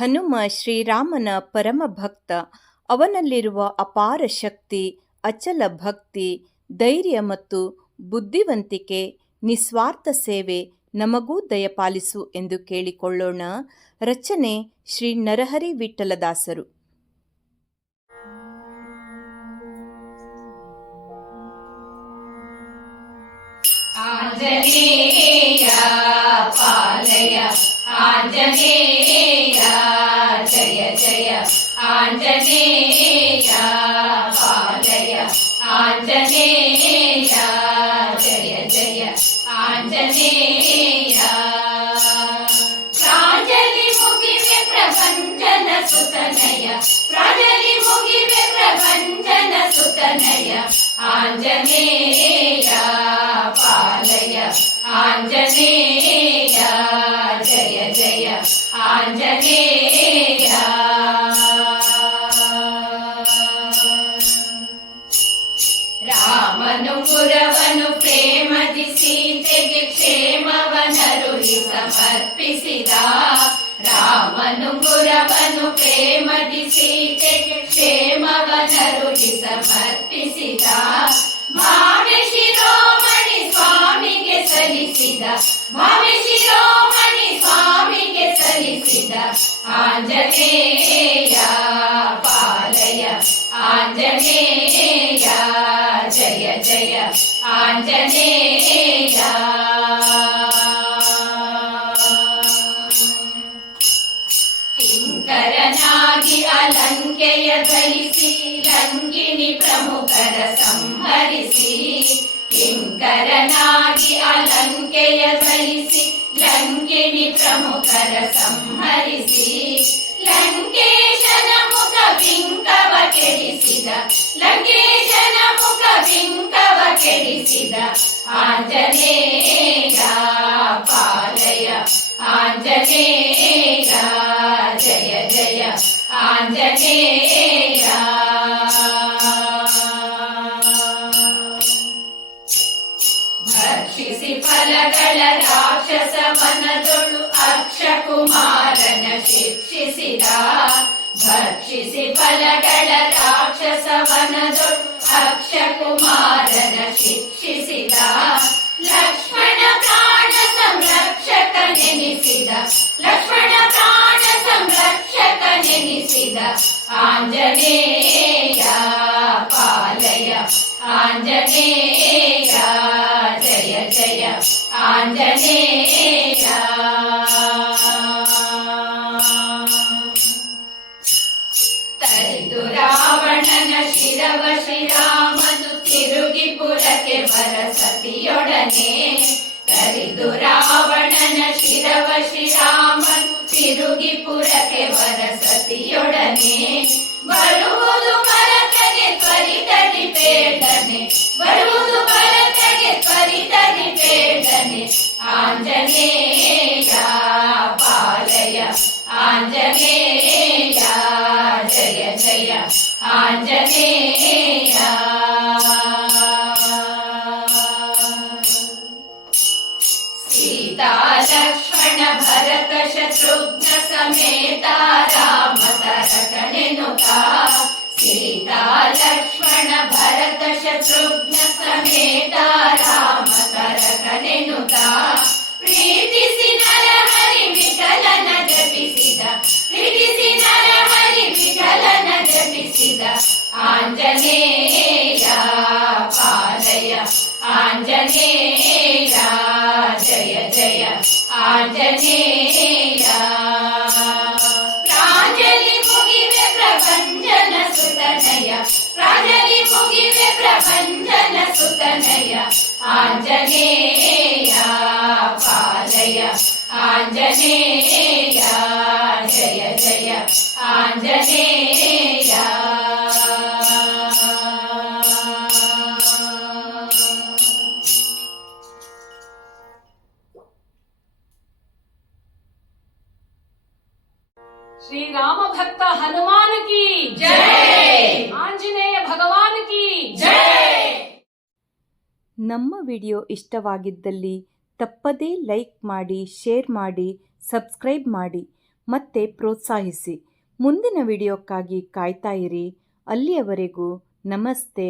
ಹನುಮ ಶ್ರೀರಾಮನ ಪರಮಭಕ್ತ. ಅವನಲ್ಲಿರುವ ಅಪಾರ ಶಕ್ತಿ, ಅಚಲ ಭಕ್ತಿ, ಧೈರ್ಯ ಮತ್ತು ಬುದ್ಧಿವಂತಿಕೆ, ನಿಸ್ವಾರ್ಥ ಸೇವೆ ನಮಗೂ ದಯಪಾಲಿಸು ಎಂದು ಕೇಳಿಕೊಳ್ಳೋಣ. ರಚನೆ ಶ್ರೀ ನರಹರಿ ವಿಠ್ಠಲದಾಸರು. ಆಂಜನೇಯ ಪಾಲಯ ಆಂಜನೇಯ ಜಯ ಜಯ ಆಂಜನೇಯ ಪಾಲಯ ಆಂಜನೇಯ ಜಯ ಜಯ ಆಂಜನೇಯ ಪ್ರಾಂಜಲಿ ಮುಗಿವೆ ಪ್ರಪಂಚನ ಸುತನಯ ಪ್ರಾಂಜಲಿ ಮುಗಿವೆ ಪ್ರಪಂಚನ ಸುತನಯ ಆಂಜನೇಯ ಪಾಲಯ ಆಂಜನೇಯ ಜಯ ಜಯ ಆಂಜನೇಯ ರಾಮನು ಗುರವನು ಪ್ರೇಮದಿ ಸೀತೆಗೆ ಕ್ಷೇಮವನರುಳಿ ಸಮರ್ಪಿಸಿದ. ರಾಮನು ಗುರವನು ಪ್ರೇಮದಿ ಸೀತೆಗೆ ಕ್ಷೇಮವನರುಳಿ ಸಮರ್ಪಿಸಿದ. ಭಾವೆ ಶಿರೋಮಣಿ ಸ್ವಾಮಿಗೆ ಸಲ್ಲಿಸಿದ. ಭಾವೆ ಶಿರೋಮಣಿ ಸ್ವಾಮಿಗೆ ಸಲ್ಲಿಸಿದ. ಆಂಜನೇಯ ಪಾಲಯ ಆಂಜನೇಯ ಜಯ ಜಯ ಆಂಜನೇಯ ಕಿಂಕರನಾಗಿ ಅಲಂಕೆಯ ಧರಿಸಿ ಲಂಕಿಣಿ ಪ್ರಮುಖರ ಸಂಹರಿಸಿ. ಕಿಂಕರನಾಗಿ ಅಲಂಕೆಯ ಧರಿಸಿ ಲಂಕಿಣಿ ಪ್ರಮುಖರ ಸಂಹರಿಸಿ. ಲಂಕೇಶನ ಮುಖ ಬಿಂಕವ ಕೆಡಿಸಿದ. ಲಂಕೇಶನ ಮುಖ ಬಿಂಕವ ಕೆಡಿಸಿದ. ಆಂಜನೇಯ ಪಾಲಯ ಆಂಜನೇಯ ಜಯ ಜಯ ಆಂಜನೇಯ ಭಕ್ಷಿಸಿ ಫಲಗಳ ರಾಕ್ಷಸ ವನದೊಳು ಅಕ್ಷಕುಮಾರನ ಶಿಕ್ಷಿಸಿದ. ಭಕ್ಷಿಸಿ ಫಲಗಳ ರಾಕ್ಷಸ ವನದೊಳು ಅಕ್ಷಕುಮಾರನ ಶಿಕ್ಷಿಸಿದ. ಲಕ್ಷ್ಮಣ ಪ್ರಾಣ ಸಂರಕ್ಷಕ ನೆನೆಸಿದ. ಲಕ್ಷ್ಮಣ ಪ್ರಾಣ ಸಂರಕ್ಷಕ ನೆನೆಸಿದ. ಆಂಜನೇಯ ಪಾಲಯ ಆಂಜನೇಯ ಜಯ ಜಯ ಆಂಜನೇಯ ತರಿದು ರಾವಣನ ಶಿರವ ಶ್ರೀರಾಮನು ತಿರುಗಿ ಪುರಕ್ಕೆ ವರಸತಿಯೊಡನೆ. ತರಿದು ರಾವಣನ ಶಿರವ ಶ್ರೀರಾಮನು ತಿರುಗಿ ಪುರಕ್ಕೆ ವರಸತಿಯೊಡನೆ. ಬರುವುದು ಭರತಗೆ ತ್ವರಿತದಿ ಬೇಡನೆ. ಬರುವುದು ಭರತಗೆ ತ್ವರಿತದಿ ಬೇಡನೆ. ಆಂಜನೇಯ ಪಾಲಯ ಆಂಜನೇಯ ಜಯ ಜಯ ಆಂಜನೇಯ ಸೀತಾ ಲಕ್ಷ್ಮಣ ಭರತ ಶತ್ರುಘ್ನ ಸಮೇತ ರಾಮ ತರಕನೆನುತ. ಸೀತಾ ಲಕ್ಷ್ಮಣ ಭರತ ಶತ್ರುಘ್ನ ಸಮೇತ ರಾಮ ತರಕನೆನುತ. ಪ್ರೀತಿಸಿ ನರಹರಿ ವಿಠಲನ ಜಪಿಸಿದ. ಪ್ರೀತಿಸಿ ನರಹರಿ ವಿಠಲನ ಜಪಿಸಿದ. ಆಂಜನೇಯ ಪಾಲಯ ಆಂಜನೇಯ ಜಯ ಜಯ ಆಂಜನೇಯ ಪ್ರಾಂಜಲಿ ಮುಗಿವೆ ಪ್ರಪಂಚನ ಸುತನಯ. ಪ್ರಾಂಜಲಿ ಮುಗಿವೆ ಪ್ರಪಂಚನ ಸುತನಯ. ಆಂಜನೇಯ ಪಾಲಯ ಆಂಜನೇಯ ಜಯ ಜಯ ಆಂಜನೇಯ ಶ್ರೀರಾಮ ಭಕ್ತ ಹನುಮಾನ್ ಕಿ ಜೈ. ಆಂಜನೇಯ ಭಗವಾನ್ ಕಿ ಜೈ. ನಮ್ಮ ವಿಡಿಯೋ ಇಷ್ಟವಾಗಿದ್ದಲ್ಲಿ ತಪ್ಪದೇ ಲೈಕ್ ಮಾಡಿ, ಶೇರ್ ಮಾಡಿ, ಸಬ್ಸ್ಕ್ರೈಬ್ ಮಾಡಿ ಮತ್ತೆ ಪ್ರೋತ್ಸಾಹಿಸಿ. ಮುಂದಿನ ವಿಡಿಯೋಕ್ಕಾಗಿ ಕಾಯ್ತಾ ಇರಿ. ಅಲ್ಲಿಯವರೆಗೂ ನಮಸ್ತೆ.